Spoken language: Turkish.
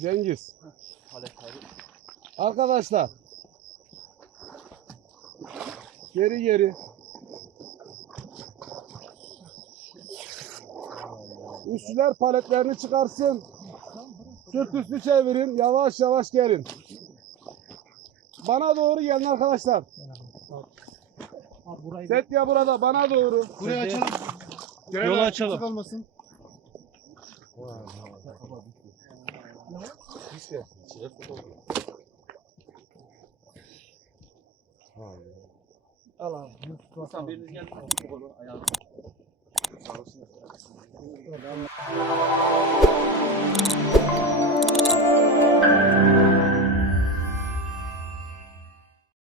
Cengiz. Arkadaşlar. Geri geri. Üstçüler paletlerini çıkarsın. Sırt üstü çevirin. Yavaş yavaş gelin. Bana doğru gelin arkadaşlar. Set ya burada. Bana doğru. Burayı açalım. Yolu açalım. Olmasın. Al abi. Hasan biriniz geldi. Ayağını. Sağ olsun.